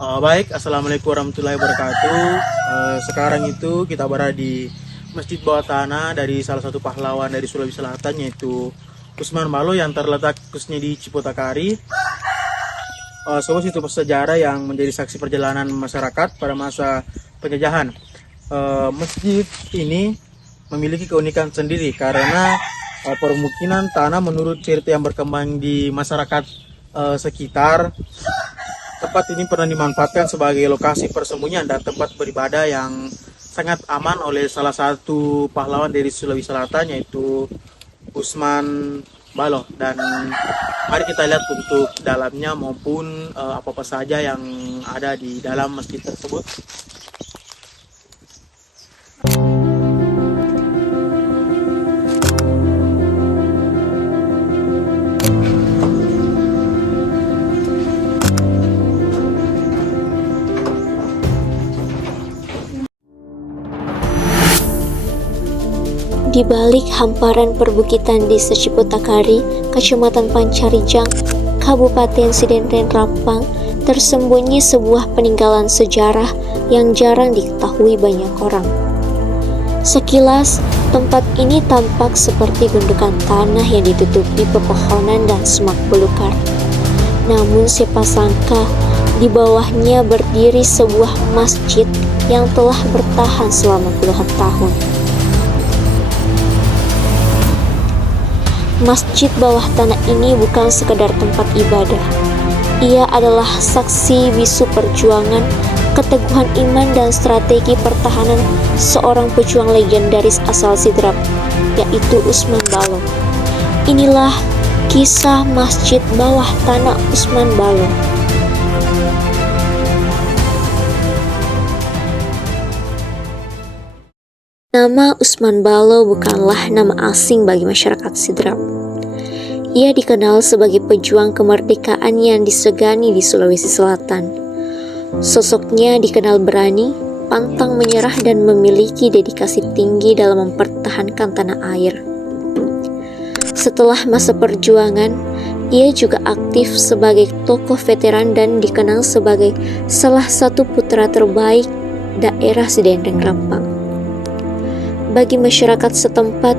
Baik, Assalamualaikum warahmatullahi wabarakatuh. Sekarang itu kita berada di Masjid Bawah Tanah dari salah satu pahlawan dari Sulawesi Selatan, yaitu Usman Balo, yang terletak khususnya di Cipotakari, sebuah situs sejarah yang menjadi saksi perjalanan masyarakat pada masa penjajahan. Masjid ini memiliki keunikan sendiri karena permukiman tanah menurut cerita yang berkembang di masyarakat sekitar. Tempat ini pernah dimanfaatkan sebagai lokasi persembunyian dan tempat beribadah yang sangat aman oleh salah satu pahlawan dari Sulawesi Selatan, yaitu Usman Balo. Dan mari kita lihat untuk dalamnya maupun apa-apa saja yang ada di dalam masjid tersebut. Di balik hamparan perbukitan Desa Cipotakari, Kecamatan Pancarijang, Kabupaten Sidenden Rempang, tersembunyi sebuah peninggalan sejarah yang jarang diketahui banyak orang. Sekilas, tempat ini tampak seperti gundukan tanah yang ditutupi pepohonan dan semak belukar. Namun siapa sangka, di bawahnya berdiri sebuah masjid yang telah bertahan selama puluhan tahun. Masjid bawah tanah ini bukan sekedar tempat ibadah. Ia adalah saksi bisu perjuangan, keteguhan iman dan strategi pertahanan seorang pejuang legendaris asal Sidrap, yaitu Usman Balo. Inilah kisah Masjid Bawah Tanah Usman Balo. Nama Usman Balo bukanlah nama asing bagi masyarakat Sidrap. Ia dikenal sebagai pejuang kemerdekaan yang disegani di Sulawesi Selatan. Sosoknya dikenal berani, pantang menyerah dan memiliki dedikasi tinggi dalam mempertahankan tanah air. Setelah masa perjuangan, ia juga aktif sebagai tokoh veteran dan dikenal sebagai salah satu putra terbaik daerah Sidendeng Rempang. Bagi masyarakat setempat,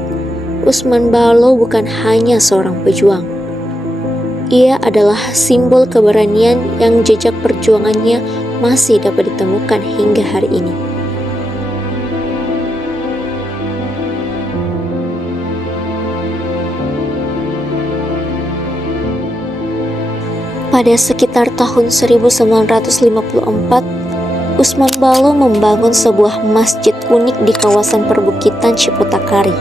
Usman Balo bukan hanya seorang pejuang. Ia adalah simbol keberanian yang jejak perjuangannya masih dapat ditemukan hingga hari ini. Pada sekitar tahun 1954, Usman Balo membangun sebuah masjid unik di kawasan perbukitan Cipotakari.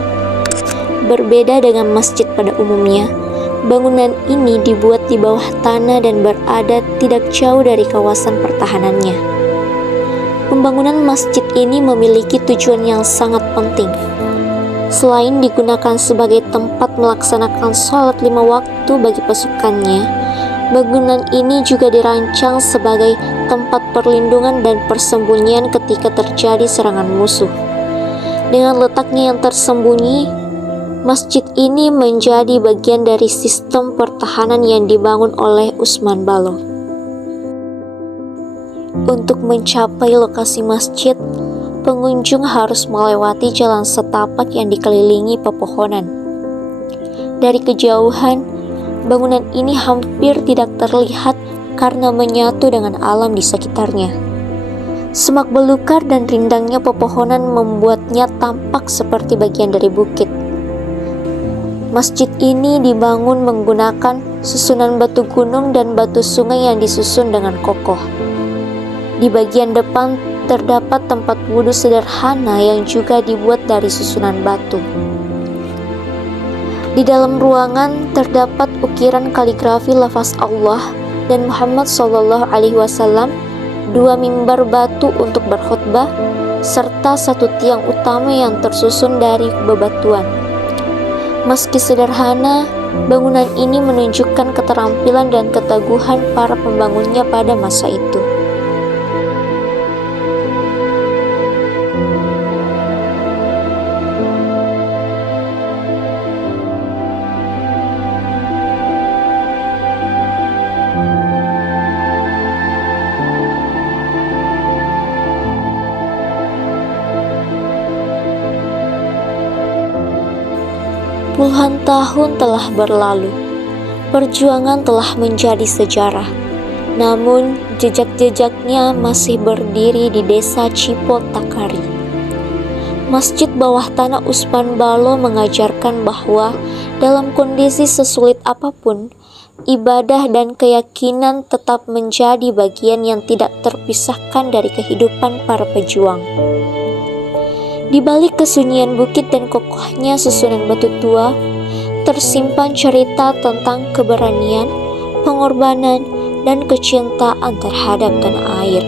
Berbeda dengan masjid pada umumnya, bangunan ini dibuat di bawah tanah dan berada tidak jauh dari kawasan pertahanannya. Pembangunan masjid ini memiliki tujuan yang sangat penting. Selain digunakan sebagai tempat melaksanakan sholat 5 waktu bagi pasukannya, bangunan ini juga dirancang sebagai tempat perlindungan dan persembunyian ketika terjadi serangan musuh. Dengan letaknya yang tersembunyi, masjid ini menjadi bagian dari sistem pertahanan yang dibangun oleh Usman Balo. Untuk mencapai lokasi masjid, pengunjung harus melewati jalan setapak yang dikelilingi pepohonan. Dari kejauhan, bangunan ini hampir tidak terlihat karena menyatu dengan alam di sekitarnya. Semak belukar dan rindangnya pepohonan membuatnya tampak seperti bagian dari bukit. Masjid ini dibangun menggunakan susunan batu gunung dan batu sungai yang disusun dengan kokoh. Di bagian depan terdapat tempat wudhu sederhana yang juga dibuat dari susunan batu. Di dalam ruangan terdapat ukiran kaligrafi lafaz Allah dan Muhammad SAW, 2 mimbar batu untuk berkhutbah, serta 1 tiang utama yang tersusun dari bebatuan. Meski sederhana, bangunan ini menunjukkan keterampilan dan keteguhan para pembangunnya pada masa itu. Puluhan tahun telah berlalu, perjuangan telah menjadi sejarah. Namun, jejak-jejaknya masih berdiri di desa Cipotakari. Masjid bawah tanah Usman Balo mengajarkan bahwa dalam kondisi sesulit apapun, ibadah dan keyakinan tetap menjadi bagian yang tidak terpisahkan dari kehidupan para pejuang. Di balik kesunyian bukit dan kokohnya susunan batu tua, tersimpan cerita tentang keberanian, pengorbanan, dan kecintaan terhadap tanah air.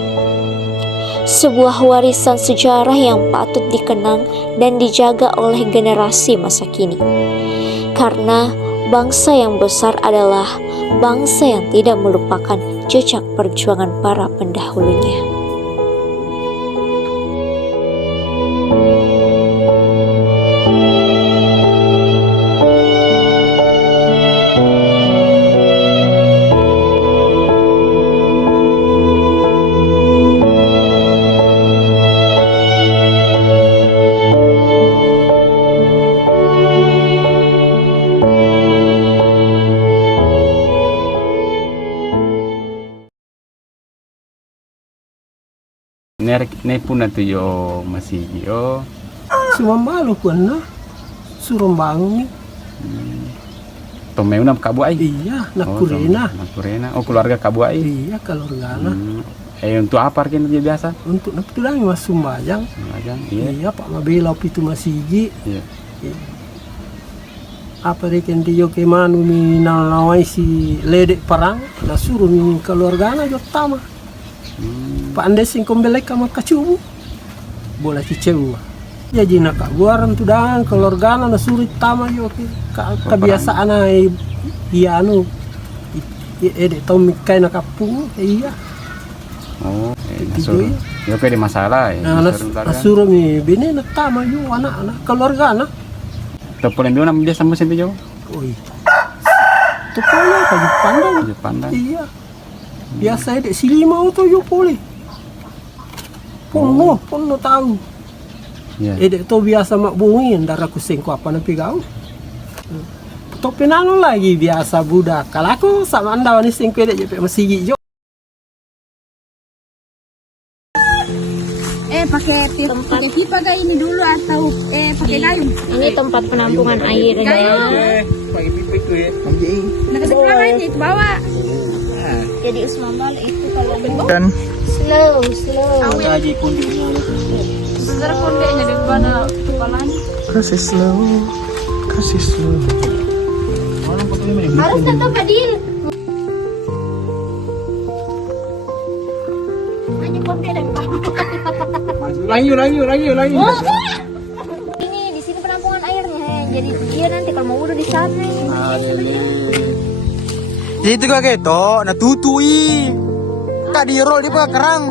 Sebuah warisan sejarah yang patut dikenang dan dijaga oleh generasi masa kini. Karena bangsa yang besar adalah bangsa yang tidak melupakan jejak perjuangan para pendahulunya. Ne puna tu yo masih yo Usman Balo pun na suruh bangun ni. tomeu nam kabu ai. Iya, nak kurena. Nak kurena. Oh, keluarga kabu ai. Iya, kalau regana. Untuk apa kan dia biasa? Untuk nak tulang mas sumbayang. Sembahyang, iya. Iya, Pak Mabela pitu masigi. Iya. Apa rekan dia ke manu mi nawai si ledek perang, na suruh mi keluargana jo tama. Pak Andes sing kombelek kama kacubu. Bola ciceu. Ya jina ka guaran tu dang keluargana na suruh tama yo ke kebiasaan ai iya anu. Ede tau mikai na kapung, iya. Oh, suruh. Yo ke di masalah ya. Nah, suruh mi bini na tama yo anak-anak keluargana. Tepulen dulu nam dia sampai sini jo. Oi. Tupoleh kayu pandang. Kayu pandang. Iya. Biasa dek si limau tu yo boleh. Pono tahu. Iya. Dek tu biasa mak bungin darah kusing ko apa nampi kau. Tapi nanu lagi biasa budak. Kalau aku sama anda wani sing dek je masih jo. Pakai pipa kah ini dulu atau pakai kayu? Ini tempat penampungan airnya. Pakai pipa itu ya. Nah, ke sebelah aja itu bawa. Jadi Usman Balo itu kalau Dan slow. Jadi pun Sebenarnya kondenya di mana kepalanya. kasih slow. Harus tetap adil. Hanya konde dan Lagi. ini di sini penampungan airnya. Jadi dia nanti kalau mau udah di sana. Itu kak keto, nah tutui. Kak di roll dia pakai kerang.